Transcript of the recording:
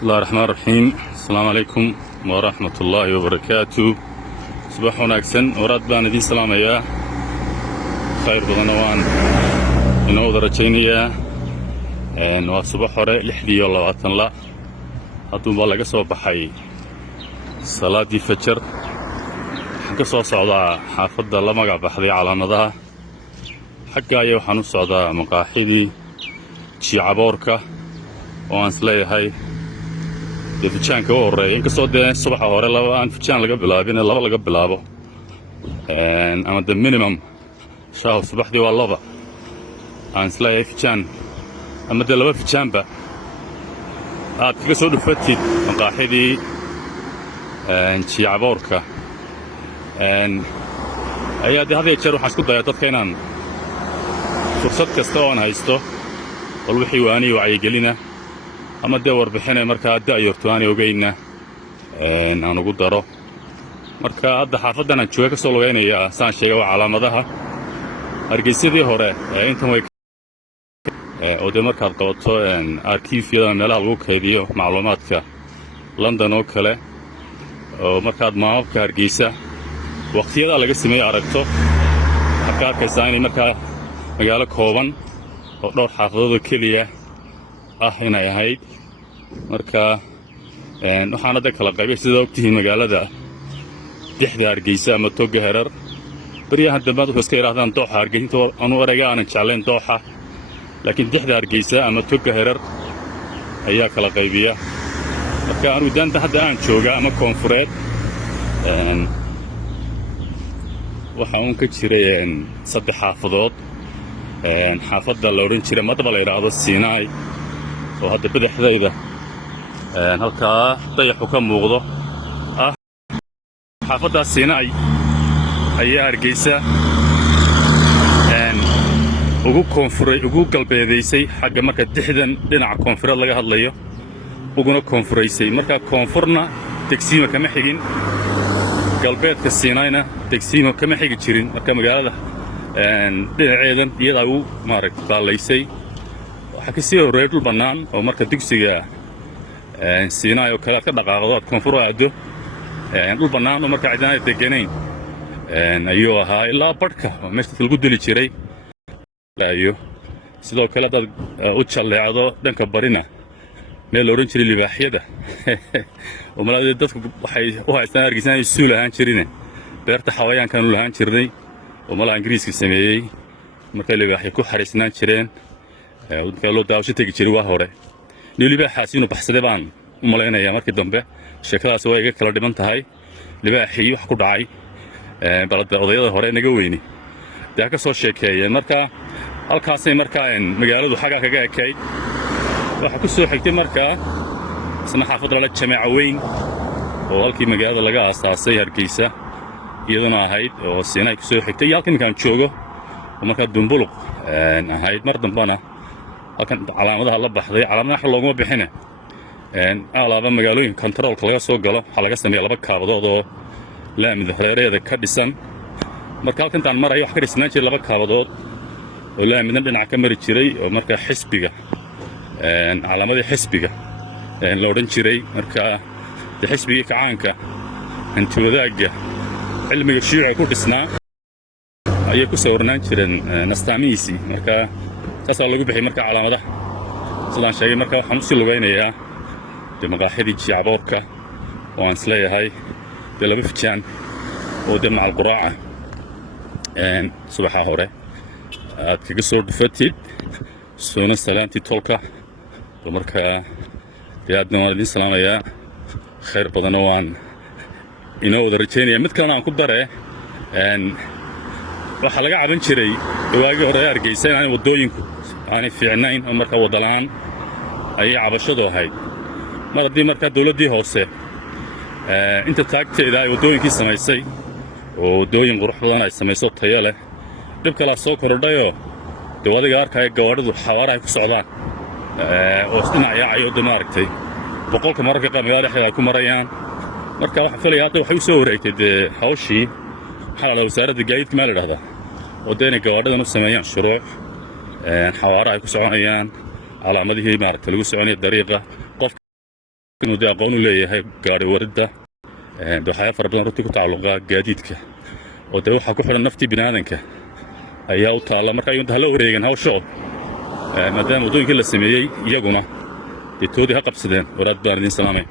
بسم الله الرحمن الرحيم. السلام عليكم ورحمة الله وبركاته. صباح وناكسن وراد بان دين سلام يا خير بضنوان إنه درجينيا إنه صباح وراء لحدي والله وطن لا هاتون بالله قصوا بحي صلاة دي فجر قصوا صعدا حافظ الله مقع بحذي على نضها حقا يوحنو صعدا مقاحيدي شي عبوركا وان سلي هاي فيتشانka u horeeya inkastoo dee subaxa hore laba aan fijaan laga bilaabin laba laga bilaabo ama the minimum shaaw subaxdii waa laba aan isleeyahay fijaan ama dee laba fijaanba aad kaga soo dhufatid maqaaxidii jiicaboorka ayaa dee had iyo jeer waxaan isku dayaa dadka inaan fursad kasta oon haysto bal wixii waaniyo wacyigelina ama dee warbixinay markaa da'yorto aan ogeyna aan ugu daro marka hadda xaafadan aan jooga ka soo lugeynaya saan sheegay waa calaamadaha hargeysadii hore intan way oo dee markaad qabato arkiifyada meelaha lagu kaydiyo macluumaadka London oo kale oo markaad maamulka Hargeysa waqtiyada laga sameeyay aragto waxaad ka arkaysaa in markaa magaalo kooban oo dhowr xaafadood kaliya inay ahayd marka waxaan hadda kala qaybay sida ogtihiin magaalada dixda Hargeysa ama Toga Herar bariyahan dambe dadku iska yiraahdaan dooxa Hargeysa anu araga aan jeclayn dooxa laakiin dixda Hargeysa ama Toga Herar ayaa kala qaybiya marka anu daanta hadda aan jooga ama koonfureed waxaan ka jiray saddex xaafadood xaafadda la oran jiray madaba la yiraahdo Sinai oo hadda badaxdayda halkaa dayaxu ka muuqdo xaafadda Sinai ayaa Hargeysa ugu galbeedaysay xagga marka dixdan dhinaca koonfureed laga hadlayo uguna koonfureysay marka koonfurna Degsiimo kama xigin galbeedka Sinayna Degsiimo kama xigi jirin marka magaalada dhinaceedan iyada uu baalaysay waxa ka sii horeeyay dhul bannaan oo marka dugsiga Sinai oo kala ka dhaqaaqdo koonfur aado dhul bannaan oo marka cidana deganeyn ayuu ahaa ilaa barka meesha lagu dili jiray laayo sidoo kale dad u jaleecdo dhanka barina meel la oran jiray libaaxyada oo malaada dadku waxay u haystaan Hargeysa ay suul ahaan jireen beerta xawayaankan u lahaan jirnay oo malaha Ingiriiska sameeyay marka libaaxyo ku xariisnaan jireen dadka loo daawasho tagi jiray waa hore libaaxaas inuu baxsaday baan u maleynayaa markii dambe sheekadaas way iga kala dhiman tahay libaaxii wax ku dhacay balada odayada hore naga weyni daa ka soo sheekeeyeen marka halkaasay marka magaaladu xaga kaga ekay waxa ku soo xigtay marka isna xaafad la jameeca weyn oo halkii magaalada laga aasaasay Hargeysa iyaduna ahayd oo Sinai ku soo xigtay halkii kan joogo marka Dumbuluq ahayd mar dambana halkan calaamadaha la baxday calaamadaha looguma bixina alaaba magaalooyin controlka laga soo galo waxa laga sameeyay laba kaabadood oo laamida hareerada ka dhisan marka halkan taan marayo wax ka dhisnaan jiray laba kaabadood oo laamida dhinaca ka mari jiray oo marka xisbiga calaamadii xisbiga la oran jiray marka xisbiga kacaanka inta wadaaga cilmiga shiica ku dhisnaa ayay ku soo warnaan jireen nastaamiisi marka taas lagu bixiyay marka calaamadaha sidaan sheegay marka waxaan u sii lugeynayaa maqaaxidii jiicaboorka oo aan isleeyahay laba fijaan oo macal quraaca subaxa hore aad kaga soo dhufatid soona salaantii tolka marka aadna waan idin salaamayaa khayr badan oo aan inoo wada rajaynayaa mid kalena aan ku dare waxa laga caban jiray waagii hore Hargeysa in wadooyinku aanay fiicnayn oo marka wadalaan ay cabashado ahayd mar haddii marka dawladdii hoose inta taagteeda ay wadooyinkii samaysay oo wadooyin qurux badan ay samayso tayo leh dib kala soo kordhayo dawladda arkay gawaadhidu xawaaraha ku socdaan oo dhinaca ay u maaragtay boqolka mararka qaar ay ku marayaan marka waxa filayaa hadda waxay u soo wareegtay hawshii xalada wasaaradda gaadiidka ma la yiraahdaa oo deena gawaadhidan u sameeyaan shuruuc xawaaraha ay ku soconayaan calaamadihii maaragtay lagu soconay dariiqa inuu dee aqoon u leeyahay gaari waridda waxyaabo fara badan runtii ku tacalluqa gaadiidka oo dee waxaa ku xidhan naftii bini'aadanka ayaa u taalla marka ayuunta hala wareegan hawsha maadaama waddooyinkii la sameeyey iyaguna dee toodii ha qabsadeen waraad baan idiin salaamay